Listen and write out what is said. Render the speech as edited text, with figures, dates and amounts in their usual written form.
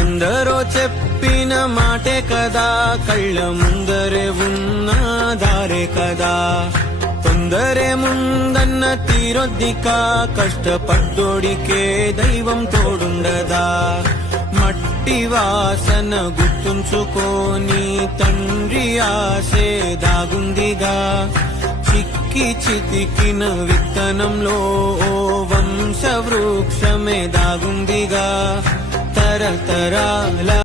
ఎందరో చెప్పిన మాటే కదా, కళ్ళ ముందరే ఉన్న దారే కదా. తొందరే ముందన్న తీరొద్దిక, కష్టపడ్డోడికే దైవం తోడుండదా. మట్టి వాసన గుర్తుంచుకోని తండ్రి ఆశే దాగుందిగా. చిక్కి చితికిన విత్తనంలో ఓ వంశ వృక్షమే దాగుందిగా. తరతరాల